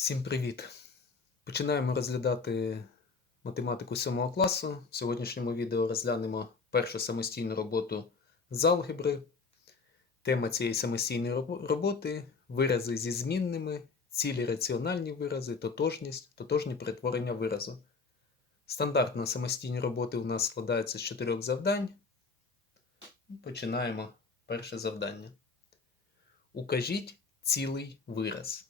Всім привіт! Починаємо розглядати математику 7 класу. В сьогоднішньому відео розглянемо першу самостійну роботу з алгебри. Тема цієї самостійної роботи вирази зі змінними, цілі раціональні вирази, тотожність, тотожні перетворення виразу. Стандартна самостійні роботи у нас складаються з чотирьох завдань. Починаємо перше завдання. Укажіть цілий вираз.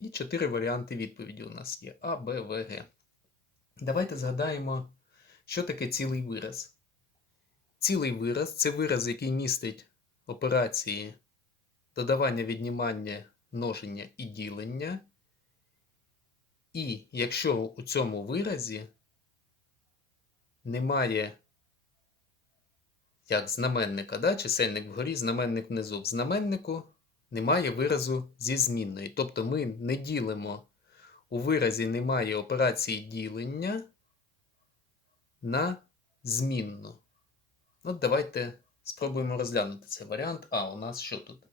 І чотири варіанти відповіді у нас є А, Б, В, Г. Давайте згадаємо, що таке цілий вираз. Цілий вираз це вираз, який містить операції додавання, віднімання, множення і ділення. І якщо у цьому виразі немає як знаменника, да? чисельник вгорі, знаменник внизу. В знаменнику немає виразу зі змінною. Тобто ми не ділимо, у виразі немає операції ділення на змінну. От давайте спробуємо розглянути цей варіант. А, у нас що тут?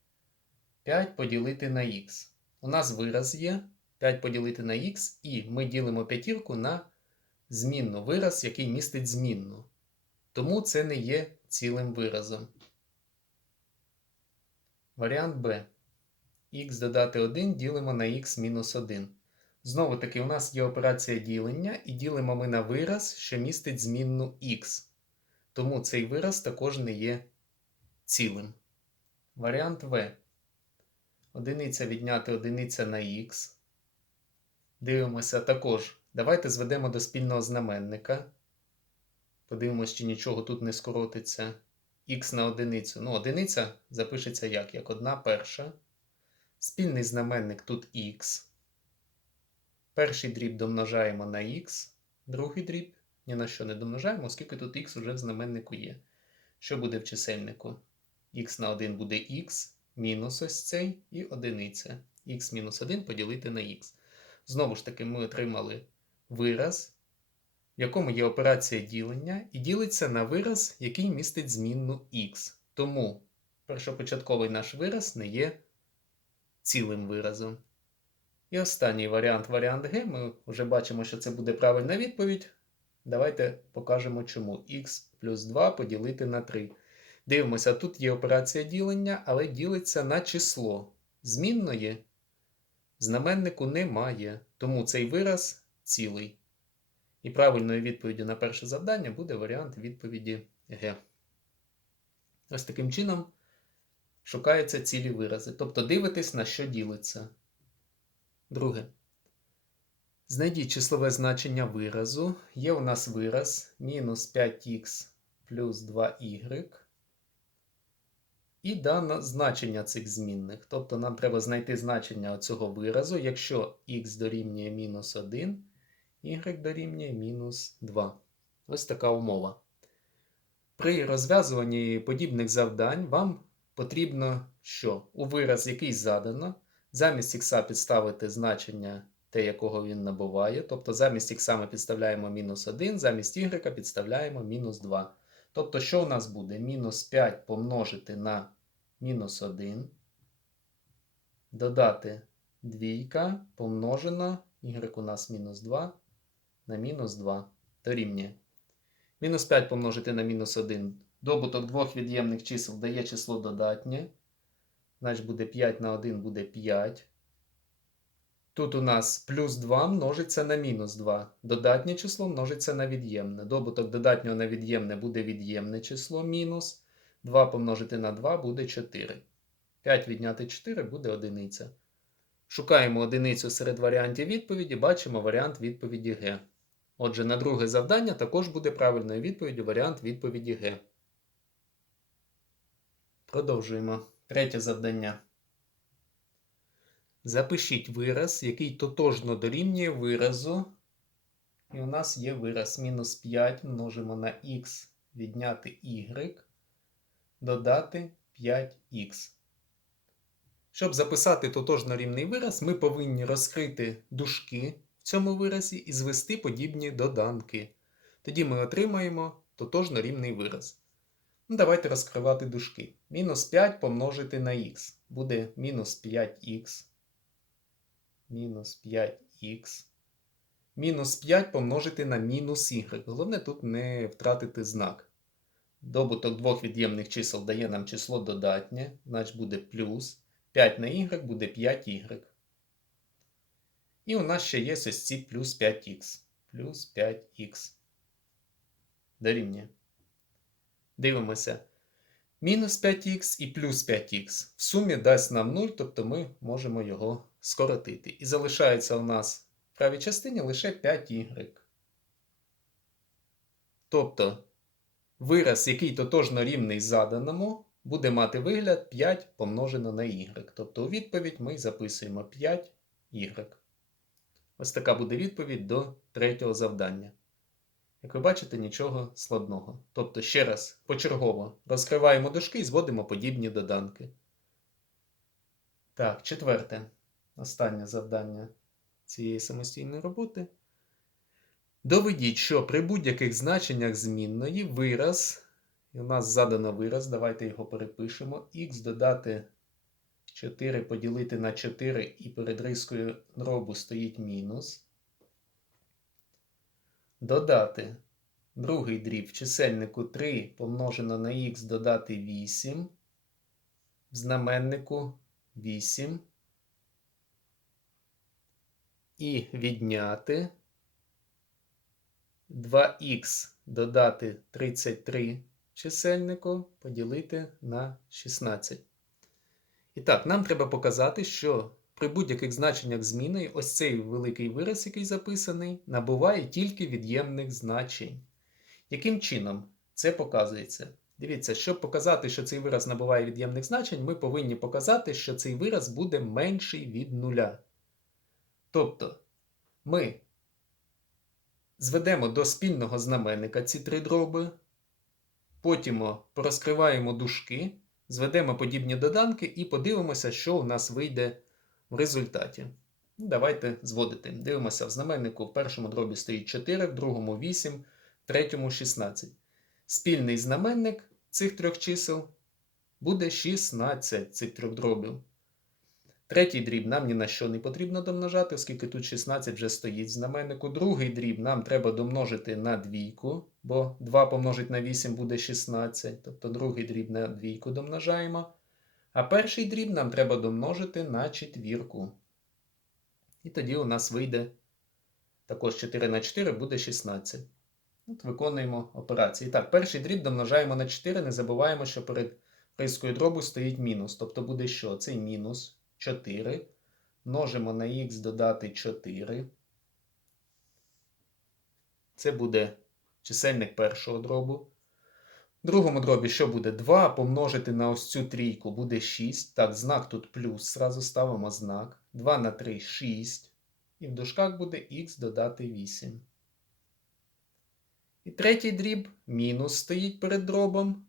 5 поділити на х. У нас вираз є 5 поділити на х, і ми ділимо п'ятірку на змінну вираз, який містить змінну. Тому це не є цілим виразом. Варіант Б. Х додати 1 ділимо на х мінус 1. Знову таки, у нас є операція ділення, і ділимо ми на вираз, що містить змінну х. Тому цей вираз також не є цілим. Варіант В. Одиниця відняти одиниця на х. Дивимося також. Давайте зведемо до спільного знаменника. Подивимось, чи нічого тут не скоротиться. Х на одиницю. Ну, одиниця запишеться як? Як одна перша. Спільний знаменник тут х. Перший дріб домножаємо на х, другий дріб ні на що не домножаємо, оскільки тут х вже в знаменнику є. Що буде в чисельнику? х на 1 буде х, мінус ось цей і одиниця. х мінус 1 поділити на х. Знову ж таки, ми отримали вираз, в якому є операція ділення, і ділиться на вираз, який містить змінну х. Тому першопочатковий наш вираз не є цілим виразом. І останній варіант, варіант Г, ми вже бачимо, що це буде правильна відповідь. Давайте покажемо чому. х плюс 2 поділити на 3. Дивимося, тут є операція ділення, але ділиться на число. Змінної знаменнику немає, тому цей вираз цілий. І правильною відповіддю на перше завдання буде варіант відповіді Г. Ось таким чином шукаються цілі вирази. Тобто дивитесь, на що ділиться. Друге. Знайдіть числове значення виразу. Є у нас вираз мінус 5х плюс 2y. І дане значення цих змінних. Тобто нам треба знайти значення цього виразу, якщо х дорівнює мінус 1, y дорівнює мінус 2. Ось така умова. При розв'язуванні подібних завдань вам потрібно, що у вираз, який задано, замість х підставити значення те, якого він набуває. Тобто замість х ми підставляємо мінус 1, замість y підставляємо мінус 2. Тобто, що у нас буде? Мінус 5 помножити на мінус 1, додати двійка помножено, y у нас мінус 2 на мінус 2 дорівнює. Мінус 5 помножити на мінус 1. Добуток двох від'ємних чисел дає число додатнє. Значить буде 5 на 1 буде 5. Тут у нас плюс 2 множиться на мінус 2. Додатнє число множиться на від'ємне. Добуток додатнього на від'ємне буде від'ємне число мінус. 2 помножити на 2 буде 4. 5 відняти 4 буде одиниця. Шукаємо одиницю серед варіантів відповіді, бачимо варіант відповіді Г. Отже, на друге завдання також буде правильною відповіддю варіант відповіді Г. Продовжуємо. Третє завдання. Запишіть вираз, який тотожно дорівнює виразу. І у нас є вираз мінус 5 множимо на х відняти y, додати 5х. Щоб записати тотожно рівний вираз, ми повинні розкрити дужки в цьому виразі і звести подібні доданки. Тоді ми отримаємо тотожно рівний вираз. Ну, Давайте розкривати дужки. Мінус 5 помножити на х. Буде мінус 5х. мінус 5х. Мінус 5 помножити на мінус y. Головне тут не втратити знак. Добуток двох від'ємних чисел дає нам число додатнє, значить буде плюс. 5 на y буде 5y. І у нас ще є ось ці плюс 5х. Плюс 5х. Дорівнює. Дивимося. Мінус 5х і плюс 5х. В сумі дасть нам 0, тобто ми можемо його скоротити. І залишається у нас в правій частині лише 5y. Тобто вираз, який тотожно рівний заданому, буде мати вигляд 5 помножено на y. Тобто у відповідь ми записуємо 5y. Ось така буде відповідь до третього завдання. Як ви бачите, нічого складного. Тобто, ще раз, почергово розкриваємо дужки і зводимо подібні доданки. Так, четверте. Останнє завдання цієї самостійної роботи. Доведіть, що при будь-яких значеннях змінної вираз, і у нас задано вираз, давайте його перепишемо. х додати 4 поділити на 4 і перед рискою дробу стоїть мінус. Додати другий дріб в чисельнику 3 помножено на х додати 8. В знаменнику 8. І відняти 2х додати 33 чисельнику поділити на 16. І так, нам треба показати, що при будь-яких значеннях зміни ось цей великий вираз, який записаний, набуває тільки від'ємних значень. Яким чином це показується? Дивіться, щоб показати, що цей вираз набуває від'ємних значень, ми повинні показати, що цей вираз буде менший від нуля. Тобто ми зведемо до спільного знаменника ці три дроби, потім порозкриваємо дужки, зведемо подібні доданки і подивимося, що у нас вийде в результаті. Давайте зводити. Дивимося в знаменнику в першому дробі стоїть 4, в другому 8, в третьому 16. Спільний знаменник цих трьох чисел буде 16 цих трьох дробів. Третій дріб нам ні на що не потрібно домножати, оскільки тут 16 вже стоїть в знаменнику. Другий дріб нам треба домножити на двійку, бо 2 помножить на 8 буде 16. Тобто другий дріб на двійку домножаємо. А перший дріб нам треба домножити на четвірку. І тоді у нас вийде також 4 на 4 буде 16. От Виконуємо операції. Так, перший дріб домножаємо на 4. Не забуваємо, що перед рискою дробу стоїть мінус. Тобто буде що? Це мінус 4. Множимо на х додати 4. Це буде чисельник першого дробу. В другому дробі що буде? 2 помножити на ось цю трійку буде 6. Так, знак тут плюс. Зразу ставимо знак. 2 на 3 6. І в дужках буде х додати 8. І третій дріб мінус стоїть перед дробом.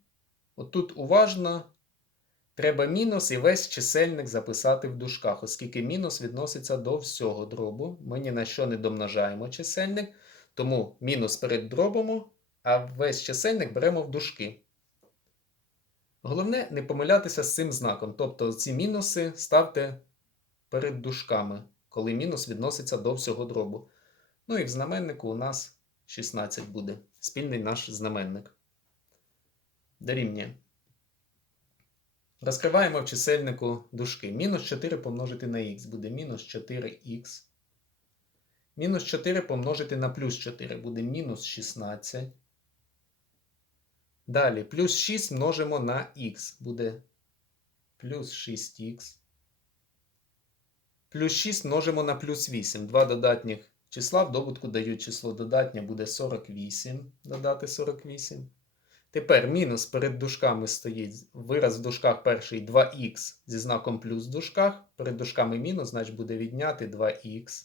Отут уважно треба мінус і весь чисельник записати в дужках, оскільки мінус відноситься до всього дробу. Ми ні на що не домножаємо чисельник. Тому мінус перед дробом, а весь чисельник беремо в дужки. Головне не помилятися з цим знаком. Тобто ці мінуси ставте перед дужками, коли мінус відноситься до всього дробу. Ну і в знаменнику у нас 16 буде. Спільний наш знаменник. Дорівнює. Розкриваємо в чисельнику дужки. Мінус 4 помножити на х буде мінус 4х. Мінус 4 помножити на плюс 4 буде мінус 16. Далі плюс 6 множимо на х буде плюс 6х. Плюс 6 множимо на плюс 8. Два додатніх числа в добутку дають число додатнє буде 48. Додати 48. Тепер мінус перед дужками стоїть вираз в дужках перший 2х зі знаком плюс в дужках. Перед дужками мінус, значить буде відняти 2х.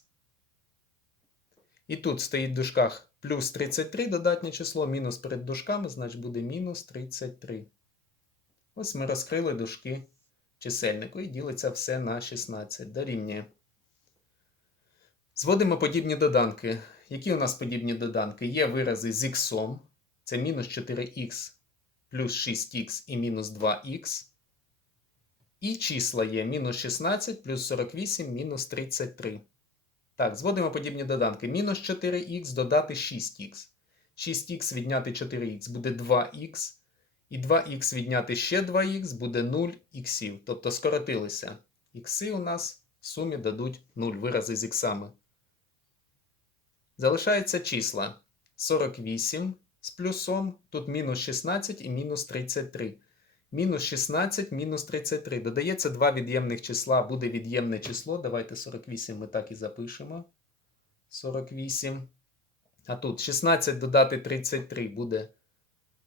І тут стоїть в дужках плюс 33 додатнє число, мінус перед дужками, значить буде мінус 33. Ось ми розкрили дужки чисельнику і ділиться все на 16. Дорівнює. Зводимо подібні доданки. Які у нас подібні доданки? Є вирази з х, це мінус 4х плюс 6х і мінус 2х. І числа є мінус 16 плюс 48 мінус 33. Так, зводимо подібні доданки. Мінус 4х додати 6х. 6х відняти 4х буде 2х. І 2х відняти ще 2х буде 0 х. Тобто скоротилися. Ікси у нас в сумі дадуть 0 вирази з іксами. Залишаються числа 48 з плюсом, тут мінус 16 і мінус 33. Мінус 16, мінус 33. Додається два від'ємних числа, буде від'ємне число. Давайте 48 ми так і запишемо. 48. А тут 16 додати 33 буде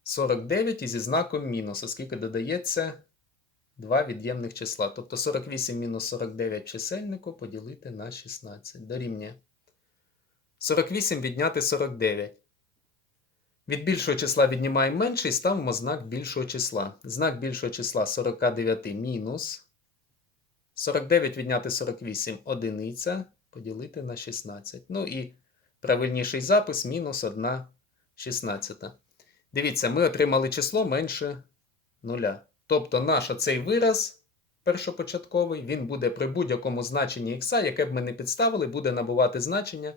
49 і зі знаком мінус, оскільки додається два від'ємних числа. Тобто 48 мінус 49 чисельнику поділити на 16. Дорівнює. 48 відняти 49. Від більшого числа віднімаємо менше і ставимо знак більшого числа. Знак більшого числа 49 мінус. 49 відняти 48 одиниця. Поділити на 16. Ну і правильніший запис мінус 1 шістнадцята. Дивіться, ми отримали число менше 0. Тобто наш оцей вираз першопочатковий, він буде при будь-якому значенні х, яке б ми не підставили, буде набувати значення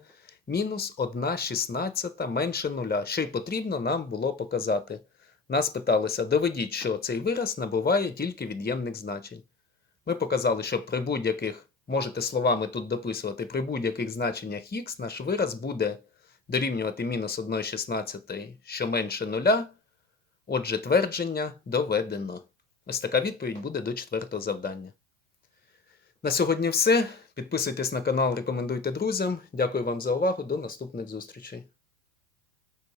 мінус 1 шістнадцята менше 0. Що й потрібно нам було показати. Нас питалося, доведіть, що цей вираз набуває тільки від'ємних значень. Ми показали, що при будь-яких, можете словами тут дописувати, при будь-яких значеннях х наш вираз буде дорівнювати мінус 1 шістнадцятої, що менше 0. Отже, твердження доведено. Ось така відповідь буде до четвертого завдання. На сьогодні все. Підписуйтесь на канал, рекомендуйте друзям. Дякую вам за увагу. До наступних зустрічей.